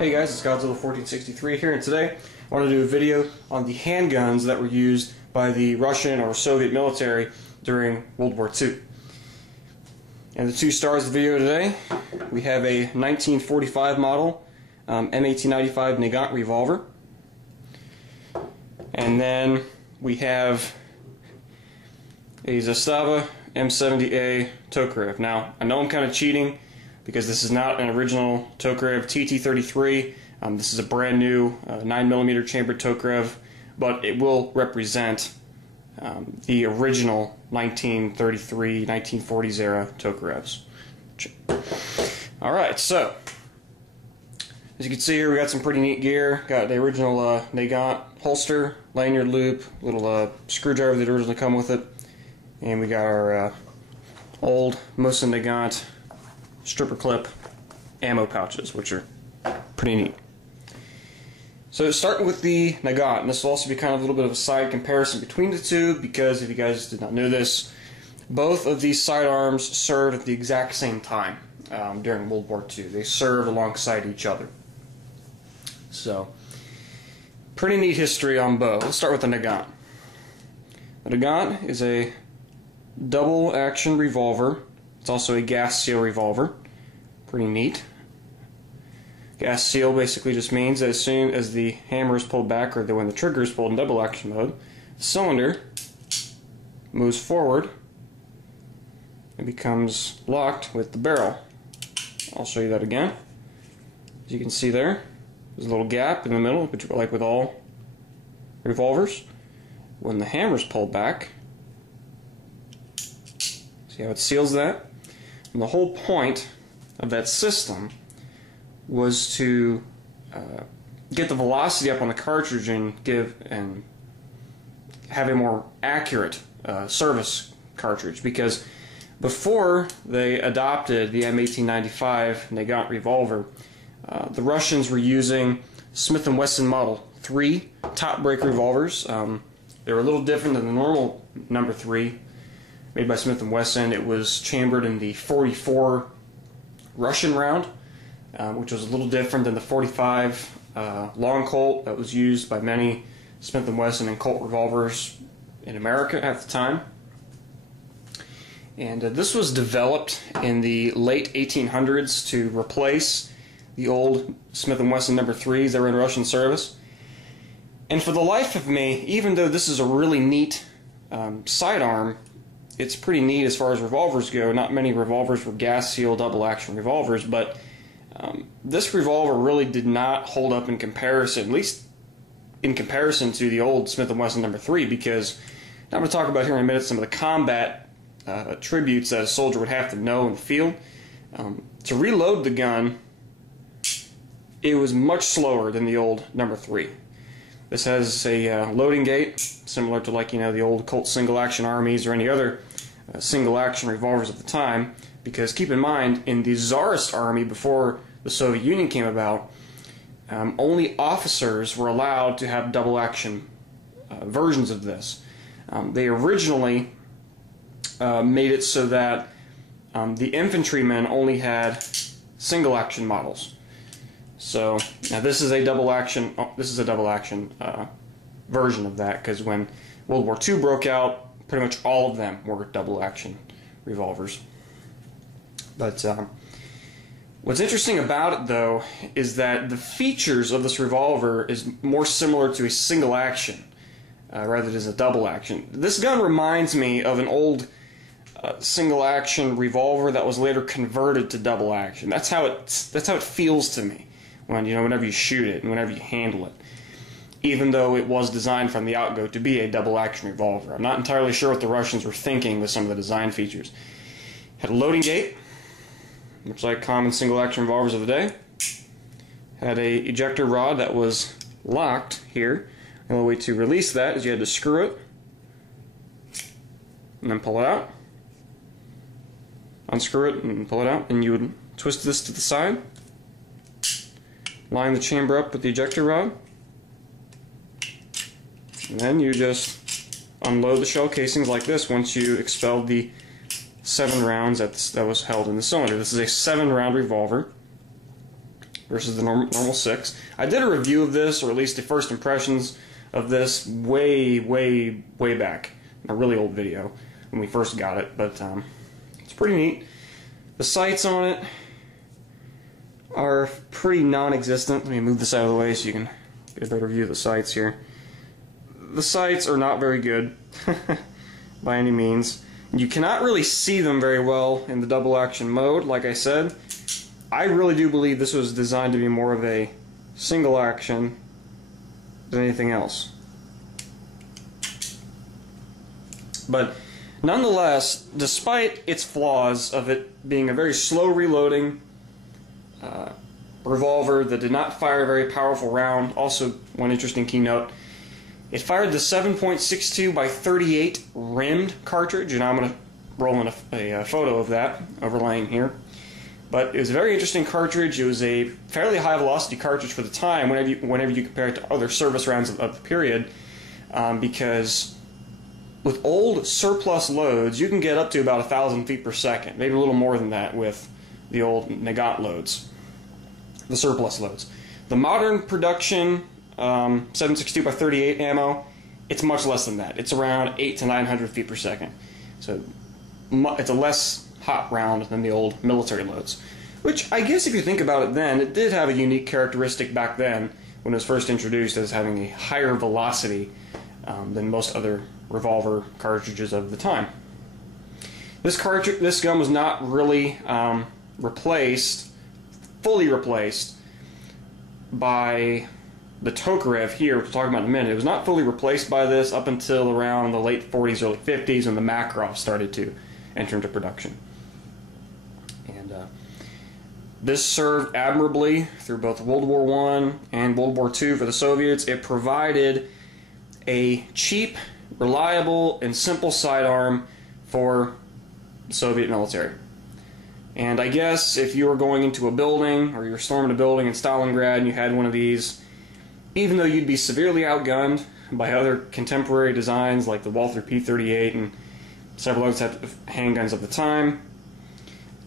Hey guys, it's Godzilla1463 here, and today I want to do a video on the handguns that were used by the Russian or Soviet military during World War II. And the two stars of the video today, we have a 1945 model M1895 Nagant Revolver, and then we have a Zastava M70A Tokarev. Now, I know I'm kind of cheating because this is not an original Tokarev TT-33. This is a brand new 9mm chambered Tokarev, but it will represent the original 1933, 1940s era Tokarevs. Alright, so as you can see here, we got some pretty neat gear. Got the original Nagant holster, lanyard loop, little screwdriver that originally come with it, and we got our old Mosin Nagant stripper clip ammo pouches, which are pretty neat. So starting with the Nagant, and this will also be kind of a little bit of a side comparison between the two, because if you guys did not know this, both of these sidearms served at the exact same time during World War II. They served alongside each other. So, pretty neat history on both. Let's start with the Nagant. The Nagant is a double action revolver. It's also a gas seal revolver. Pretty neat. Gas seal basically just means that as soon as the hammer is pulled back, or when the trigger is pulled in double action mode, the cylinder moves forward and becomes locked with the barrel. I'll show you that again. As you can see there, there's a little gap in the middle, like with all revolvers. When the hammer is pulled back, see how it seals that? And the whole point of that system was to get the velocity up on the cartridge and have a more accurate service cartridge, because before they adopted the M1895 Nagant revolver, the Russians were using Smith & Wesson Model 3 top break revolvers. They were a little different than the normal number 3 made by Smith & Wesson. It was chambered in the 44 Russian round, which was a little different than the 45 long Colt that was used by many Smith & Wesson and Colt revolvers in America at the time. And this was developed in the late 1800s to replace the old Smith & Wesson number 3s that were in Russian service. And for the life of me, even though this is a really neat sidearm, it's pretty neat as far as revolvers go. Not many revolvers were gas seal double action revolvers, but this revolver really did not hold up in comparison, at least in comparison to the old Smith & Wesson number 3, because I'm going to talk about here in a minute some of the combat attributes that a soldier would have to know and feel. To reload the gun, it was much slower than the old number 3. This has a loading gate similar to, like, the old Colt single action armies or any other single action revolvers of the time, because keep in mind, in the Tsarist army before the Soviet Union came about, only officers were allowed to have double action versions of this. They originally made it so that the infantrymen only had single action models. So now this is a double action. Version of that, because when World War II broke out, pretty much all of them were double action revolvers. But what's interesting about it, though, is that the features of this revolver is more similar to a single action rather than a double action. This gun reminds me of an old single action revolver that was later converted to double action. That's how it feels to me when whenever you shoot it and whenever you handle it, even though it was designed from the outgo to be a double action revolver. I'm not entirely sure what the Russians were thinking with some of the design features. Had a loading gate, much like common single action revolvers of the day. Had a ejector rod that was locked here. The only way to release that is you had to screw it and then pull it out. Unscrew it and pull it out, and you would twist this to the side, line the chamber up with the ejector rod, and then you just unload the shell casings like this once you expelled the 7 rounds that was held in the cylinder. This is a 7-round revolver. versus the normal 6. I did a review of this, or at least the first impressions of this, way back in a really old video when we first got it, but it's pretty neat. The sights on it are pretty non-existent. Let me move this out of the way so you can get a better view of the sights here. The sights are not very good by any means. You cannot really see them very well in the double action mode, like I said. I really do believe this was designed to be more of a single action than anything else. But nonetheless, despite its flaws of it being a very slow reloading revolver that did not fire a very powerful round, also one interesting keynote, it fired the 7.62 by 38 rimmed cartridge, and I'm going to roll in a photo of that overlaying here. But it was a very interesting cartridge. It was a fairly high velocity cartridge for the time whenever you compare it to other service rounds of the period, because with old surplus loads you can get up to about 1,000 feet per second, maybe a little more than that with the old Nagant loads, the surplus loads. The modern production 7.62 by 38 ammo, it's much less than that. It's around 800 to 900 feet per second. So it's a less hot round than the old military loads. Which, I guess if you think about it then, it did have a unique characteristic back then when it was first introduced as having a higher velocity than most other revolver cartridges of the time. This gun was not really fully replaced by the Tokarev here, which we'll talk about in a minute. It was not fully replaced by this up until around the late 40s, early 50s, when the Makarov started to enter into production. And this served admirably through both World War I and World War II for the Soviets. It provided a cheap, reliable, and simple sidearm for the Soviet military. And I guess if you were going into a building, or you were storming a building in Stalingrad and you had one of these, even though you'd be severely outgunned by other contemporary designs like the Walther P38 and several other types of handguns of the time,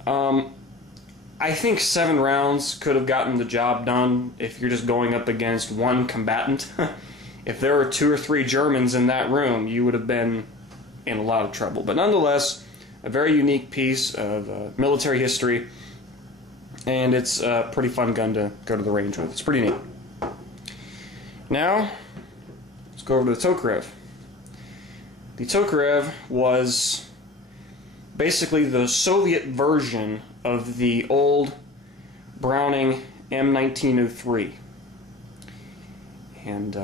I think 7 rounds could have gotten the job done if you're just going up against one combatant. If there were 2 or 3 Germans in that room, you would have been in a lot of trouble. But nonetheless, a very unique piece of military history, and it's a pretty fun gun to go to the range with. It's pretty neat. Now, let's go over to the Tokarev. The Tokarev was basically the Soviet version of the old Browning M1903. And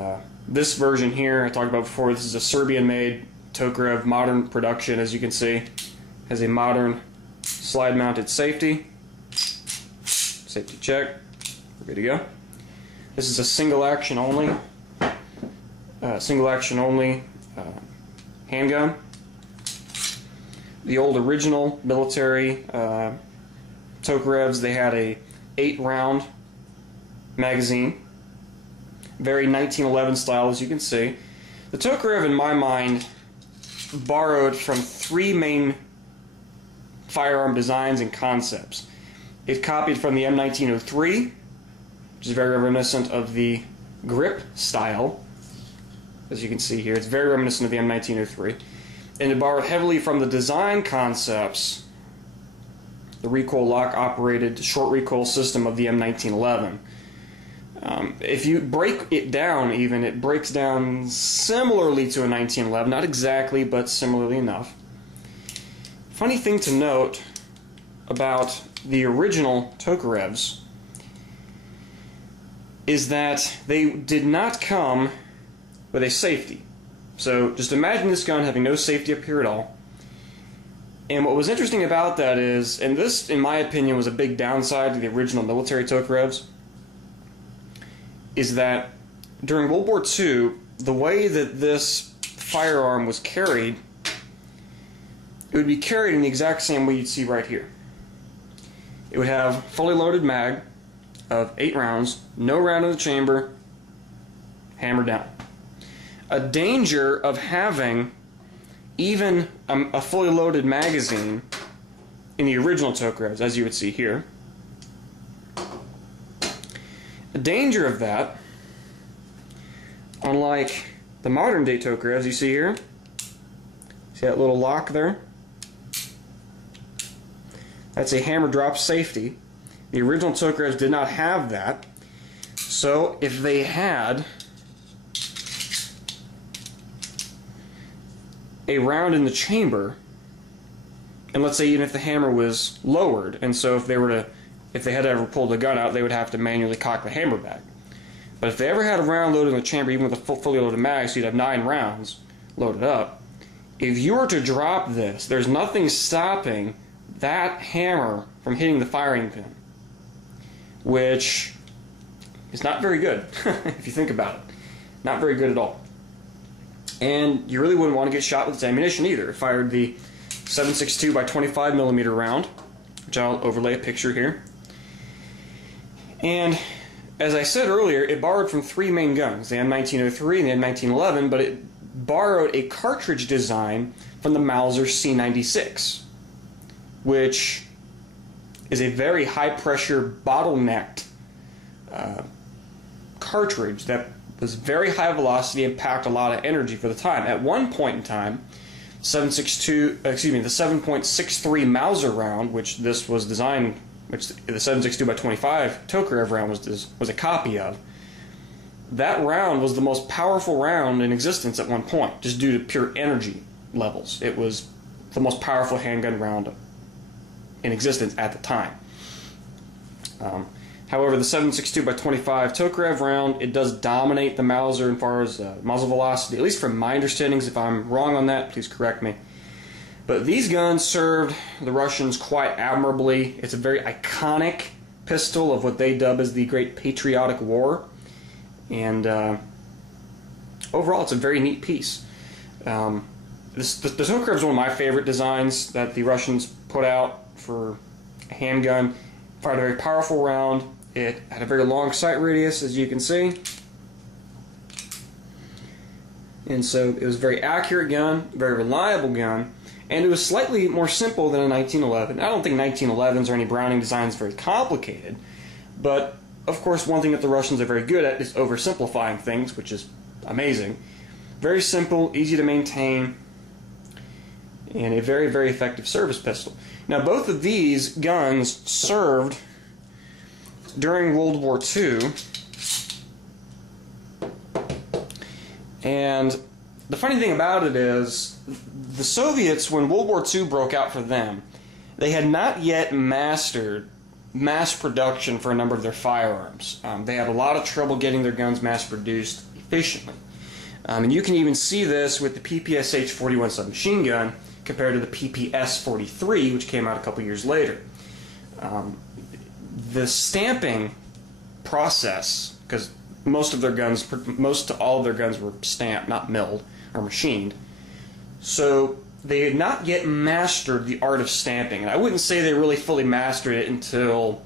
this version here, I talked about before, this is a Serbian-made Tokarev, modern production, as you can see. Has a modern slide-mounted safety. Safety check. We're good to go. This is a single action only handgun. The old original military Tokarevs, they had a 8-round magazine. Very 1911 style, as you can see. The Tokarev, in my mind, borrowed from 3 main firearm designs and concepts. It copied from the M1903, which is very reminiscent of the grip style, as you can see here. It's very reminiscent of the M1903. And it borrowed heavily from the design concepts, the recoil lock operated short recoil system of the M1911. If you break it down even, it breaks down similarly to a 1911, not exactly, but similarly enough. Funny thing to note about the original Tokarevs is that they did not come with a safety. So just imagine this gun having no safety up here at all. And what was interesting about that is, and this in my opinion was a big downside to the original military Tokarevs, is that during World War II, the way that this firearm was carried, it would be carried in the exact same way you'd see right here. It would have fully loaded mag of 8 rounds, no round in the chamber, hammered down. A danger of having even a fully loaded magazine in the original Tokarevs, as you would see here, danger of that, unlike the modern day Tokarevs you see here, see that little lock there? That's a hammer drop safety. The original Tokarevs did not have that. So if they had a round in the chamber, and let's say even if the hammer was lowered, and so if they had to ever pull the gun out, they would have to manually cock the hammer back. But if they ever had a round loaded in the chamber, even with a fully loaded mag, so you'd have 9 rounds loaded up, if you were to drop this, there's nothing stopping that hammer from hitting the firing pin, which is not very good if you think about it. Not very good at all. And you really wouldn't want to get shot with this ammunition either. It fired the 7.62 by 25 millimeter round, which I'll overlay a picture here. And as I said earlier, it borrowed from 3 main guns, the M1903 and the M1911, but it borrowed a cartridge design from the Mauser C96, which is a very high-pressure, bottlenecked cartridge that was very high velocity and packed a lot of energy for the time. At one point in time, the 7.63 Mauser round, which this was designed, which the 7.62 by 25 Tokarev round was a copy of, that round was the most powerful round in existence at one point, just due to pure energy levels. It was the most powerful handgun round in existence at the time. However, the 7.62 by 25 Tokarev round, it does dominate the Mauser as far as muzzle velocity, at least from my understandings. If I'm wrong on that, please correct me. But these guns served the Russians quite admirably. It's a very iconic pistol of what they dub as the Great Patriotic War. And overall, it's a very neat piece. The Tokarev is one of my favorite designs that the Russians put out for a handgun. Fired a very powerful round. It had a very long sight radius, as you can see. And so it was a very accurate gun, very reliable gun, and it was slightly more simple than a 1911. I don't think 1911s or any Browning designs very complicated, but of course one thing that the Russians are very good at is oversimplifying things, which is amazing. Very simple, easy to maintain, and a very, very effective service pistol. Now both of these guns served during World War II, and the funny thing about it is the Soviets, when World War II broke out for them, they had not yet mastered mass production for a number of their firearms. They had a lot of trouble getting their guns mass produced efficiently. And you can even see this with the PPSH-41 submachine gun compared to the PPS-43, which came out a couple years later. The stamping process, because most to all of their guns were stamped, not milled or machined, so they had not yet mastered the art of stamping, and I wouldn't say they really fully mastered it until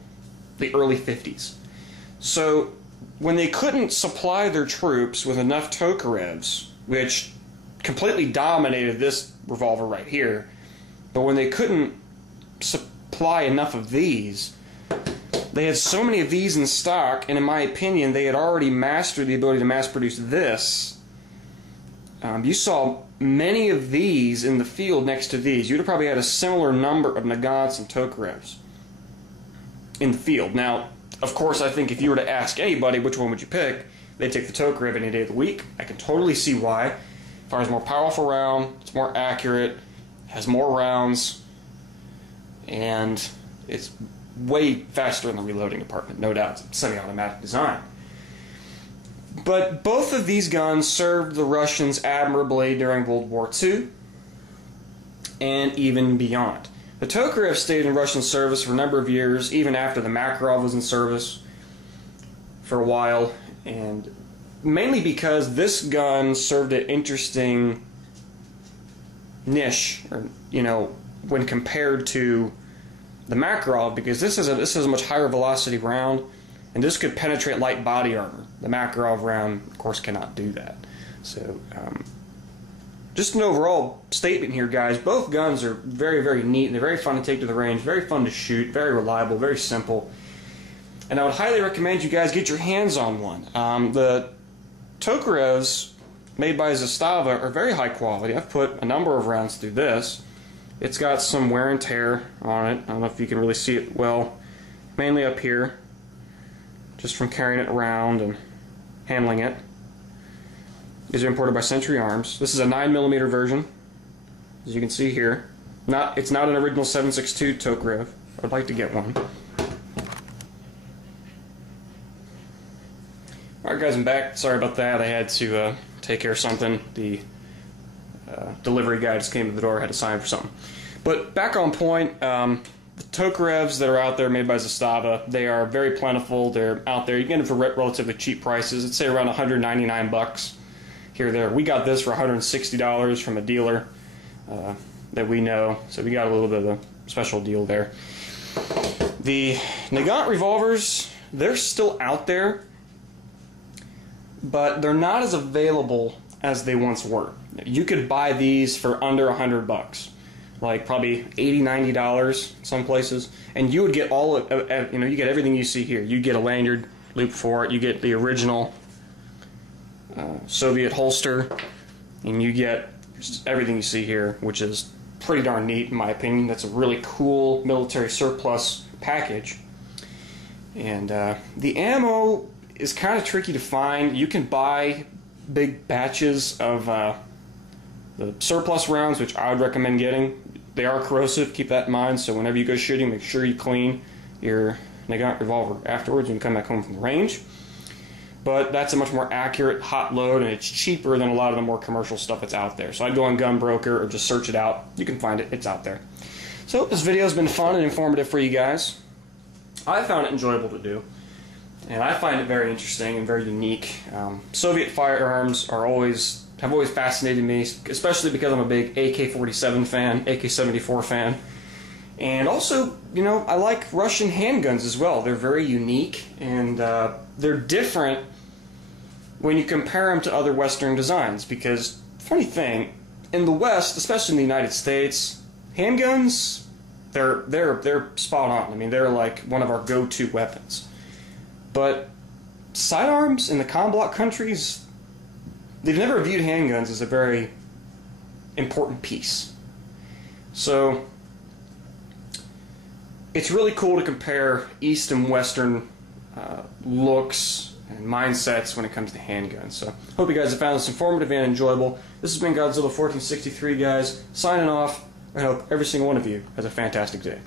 the early 50s. So when they couldn't supply their troops with enough Tokarevs, which completely dominated this revolver right here, but when they couldn't supply enough of these, they had so many of these in stock, and in my opinion, they had already mastered the ability to mass produce this. You saw many of these in the field next to these. You'd have probably had a similar number of Nagants and Tokarevs in the field. Now, of course, I think if you were to ask anybody which one would you pick, they'd take the Tokarev any day of the week. I can totally see why. Fires more powerful round, it's more accurate, has more rounds, and it's way faster in the reloading department, no doubt. It's a semi-automatic design. But both of these guns served the Russians admirably during World War II and even beyond. The Tokarev stayed in Russian service for a number of years, even after the Makarov was in service for a while, and mainly because this gun served an interesting niche, or, when compared to the Makarov, because this is a much higher velocity round, and this could penetrate light body armor. The Makarov round, of course, cannot do that. So, just an overall statement here, guys. Both guns are very, very neat, and they're very fun to take to the range, very fun to shoot, very reliable, very simple. and I would highly recommend you guys get your hands on one. The Tokarevs made by Zastava are very high quality. I've put a number of rounds through this. It's got some wear and tear on it. I don't know if you can really see it well, mainly up here, just from carrying it around and handling it. These are imported by Century Arms. This is a 9mm version, as you can see here. It's not an original 7.62 Tokarev. I'd like to get one. Alright guys, I'm back. Sorry about that. I had to take care of something. The delivery guy just came to the door. I had to sign for something. But back on point, the Tokarevs that are out there made by Zastava, they are very plentiful. They're out there. You get them for relatively cheap prices. I'd say around 199 bucks here or there. We got this for $160 from a dealer that we know, so we got a little bit of a special deal there. The Nagant revolvers, they're still out there, but they're not as available as they once were. You could buy these for under 100 bucks, like probably $80, $90 some places, and you would get all of, you get everything you see here. You get a lanyard loop for it, you get the original Soviet holster, and you get just everything you see here, which is pretty darn neat in my opinion. That's a really cool military surplus package. And the ammo is kind of tricky to find. You can buy big batches of the surplus rounds, which I would recommend getting. They are corrosive, keep that in mind, so whenever you go shooting, make sure you clean your Nagant revolver afterwards when you come back home from the range. But that's a much more accurate hot load, and it's cheaper than a lot of the more commercial stuff that's out there. So I'd go on Gunbroker or just search it out. You can find it. It's out there. So this video has been fun and informative for you guys. I found it enjoyable to do, and I find it very interesting and very unique. Soviet firearms have always fascinated me, especially because I'm a big AK-47 fan, AK-74 fan. And also, I like Russian handguns as well. They're very unique, and they're different when you compare them to other Western designs, because, funny thing, in the West, especially in the United States, handguns, they're spot on. I mean, they're like one of our go-to weapons. But sidearms in the comm-block countries, they've never viewed handguns as a very important piece. So it's really cool to compare East and Western looks and mindsets when it comes to handguns. So hope you guys have found this informative and enjoyable. This has been Godzilla 1463, guys, signing off. I hope every single one of you has a fantastic day.